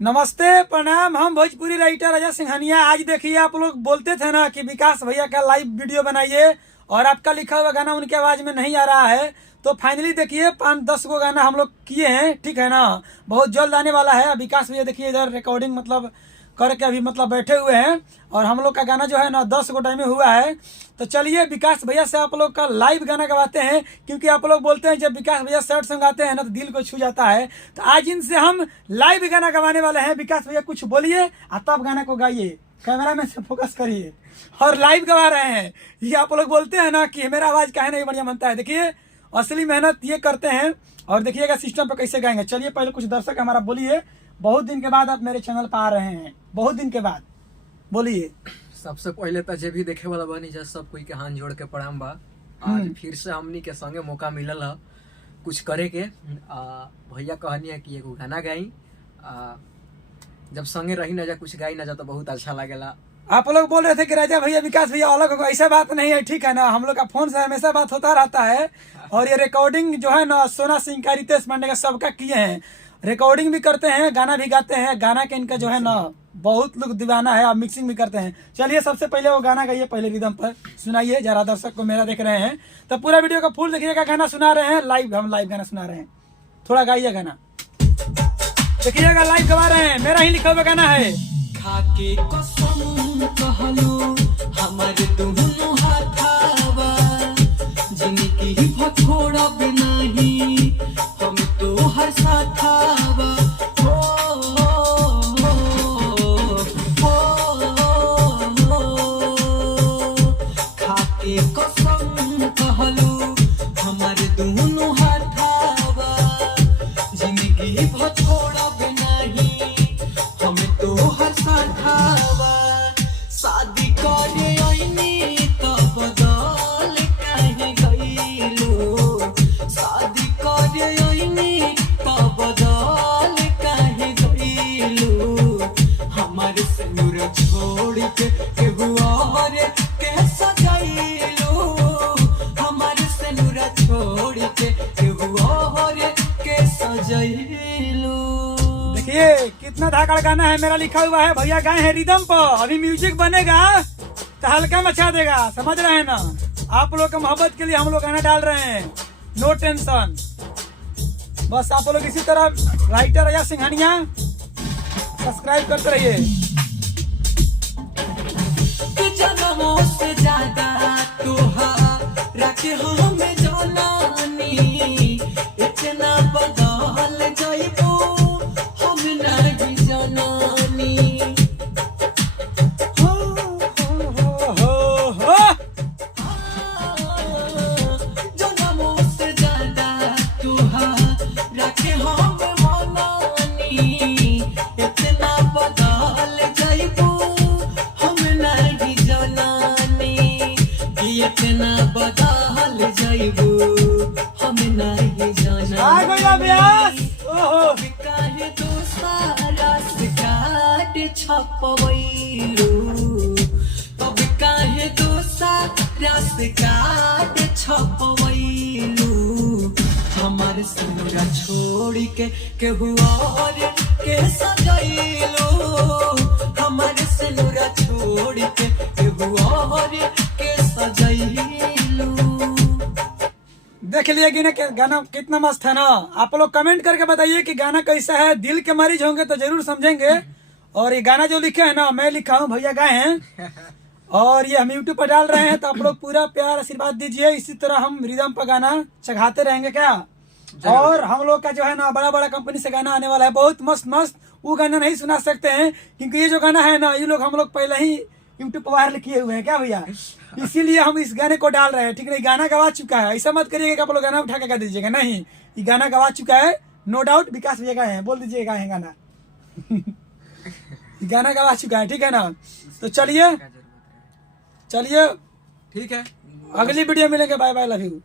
नमस्ते प्रणाम। हम भोजपुरी राइटर अजय सिंघानिया। आज देखिए, आप लोग बोलते थे ना कि विकास भैया का लाइव वीडियो बनाइए और आपका लिखा हुआ गाना उनके आवाज में नहीं आ रहा है, तो फाइनली देखिए 5-10 गो गाना हम लोग किए हैं, ठीक है ना। बहुत जल्द आने वाला है। विकास भैया देखिए इधर रिकॉर्डिंग मतलब करके अभी मतलब बैठे हुए हैं और हम लोग का गाना जो है ना 10 गो टाइम में हुआ है। तो चलिए विकास भैया से आप लोग का लाइव गाना गवाते हैं, क्योंकि आप लोग बोलते हैं जब विकास भैया सैड सॉन्ग गाते हैं ना तो दिल को छू जाता है। तो आज इनसे हम लाइव गाना गवाने वाले हैं। विकास भैया कुछ बोलिए और तब गाना को गाइए, कैमरा में से फोकस करिए और लाइव गवा रहे हैं। ये आप लोग बोलते हैं ना कि मेरा आवाज काहे नहीं बढ़िया बनता है, देखिए असली मेहनत ये करते हैं और देखिएगा सिस्टम पे कैसे गाएंगे। चलिए पहले कुछ दर्शक हमारा बोलिए, बहुत दिन के बाद आप मेरे चैनल पर आ रहे हैं, बहुत दिन के बाद बोलिए। सबसे पहले तो जे भी देखे वाला बनी जा सब कोई के हाथ जोड़ के प्रणाम बा। आज फिर से हमनी के संगे मौका मिलल है कुछ करे के। भैया कहनी है कि एगो गाना गाई, जब संगे रही ना जा कुछ गाई ना जा तो बहुत अच्छा लगेला। आप लोग बोल रहे थे कि राजा भैया विकास भैया अलग होगा, ऐसा बात नहीं है, ठीक है ना। हम लोग का फोन से हमेशा बात होता रहता है और ये रिकॉर्डिंग जो है ना सोना सिंह का, रितेश पांडे का सबका किए हैं। रिकॉर्डिंग भी करते हैं, गाना भी गाते हैं। गाना के इनका जो है ना बहुत लोग दीवाना है और मिक्सिंग भी करते हैं। चलिए सबसे पहले वो गाना गाइए, पहले रिदम पर सुनाइए जरा, दर्शक को मेरा देख रहे हैं तो पूरा वीडियो का फुल देखिएगा। गाना सुना रहे हैं लाइव, हम लाइव गाना सुना रहे हैं। थोड़ा गाइए गाना, देखिएगा लाइव गवा रहे हैं, मेरा ही लिखा हुआ गाना है। खाके कसम कहलो हमारे दुनु हाथावा, जिनकी भछोड़ा बिनाही हम तो हर साथावा। खाके कसम कहलो हमारे दुनु हाथावा, जिनकी भछोड़ा बिनाही हम तो हर साथावा। शादी करे आईनी तो बदल काहे गईलो, शादी करे आईनी तो बदल काहे गईलो। हमारे सिनुर छोड़ के केहू और के सजाइलो, हमारे सिनुर छोड़ के केहू और के सजाइलो। देखिए कितना धाकड़ गाना है, मेरा लिखा हुआ है। भैया गाए हैं रिदम पर, अभी म्यूजिक बनेगा तो हल्का मचा देगा, समझ रहे हैं ना। आप लोग का मोहब्बत के लिए हम लोग गाना डाल रहे हैं, नो टेंशन। बस आप लोग इसी तरह राइटर अजय सिंघानिया सब्सक्राइब करते रहिए। जनमों से ज्यादा तुहारा के हमें जानानी, इतना बदल जाइबो हम नहीं जानानी। जनमों से ज्यादा तुहारा के हमें मानानी, इतना बदल जाइबो हम नहीं जानानी। इतना बदल जाइबो हम नहीं जानानी। काहे दोसारा से काट छपवैलो, तब काहे दोसारा से काट छपवैलो। हमार सिनुरा छोड़ के केहू और के सजैलो, हमार सिनुरा छोड़ के केहू और के सजैलो। देख लिए कि ना गाना कितना मस्त है ना। आप लोग कमेंट करके बताइए कि गाना कैसा है। दिल के मरीज होंगे तो जरूर समझेंगे। और ये गाना जो लिखे है ना मैं लिखा हूँ, भैया गाए हैं और ये हम यूट्यूब पर डाल रहे हैं। तो आप लोग पूरा प्यार आशीर्वाद दीजिए, इसी तरह हम रिदम पर गाना चढ़ाते रहेंगे क्या। और हम लोग का जो है ना बड़ा बड़ा कंपनी से गाना आने वाला है, बहुत मस्त मस्त। वो गाना नहीं सुना सकते हैं क्योंकि ये जो गाना है ना ये लोग हम लोग पहले ही यूट्यूब पर वायरल किए हुए हैं क्या भैया, इसीलिए हम इस गाने को डाल रहे हैं, ठीक है। गाना गवा चुका है, ऐसा मत करिएगा कि आप लोग गाना उठा के कह दीजिएगा, नहीं। ये गाना गवा चुका है, नो डाउट। विकास भैया गाए हैं, बोल दीजिएगा है गाना। गाना गवा चुका है, ठीक है ना। तो चलिए चलिए ठीक है, अगली वीडियो मिलेंगे। Bye bye, love you.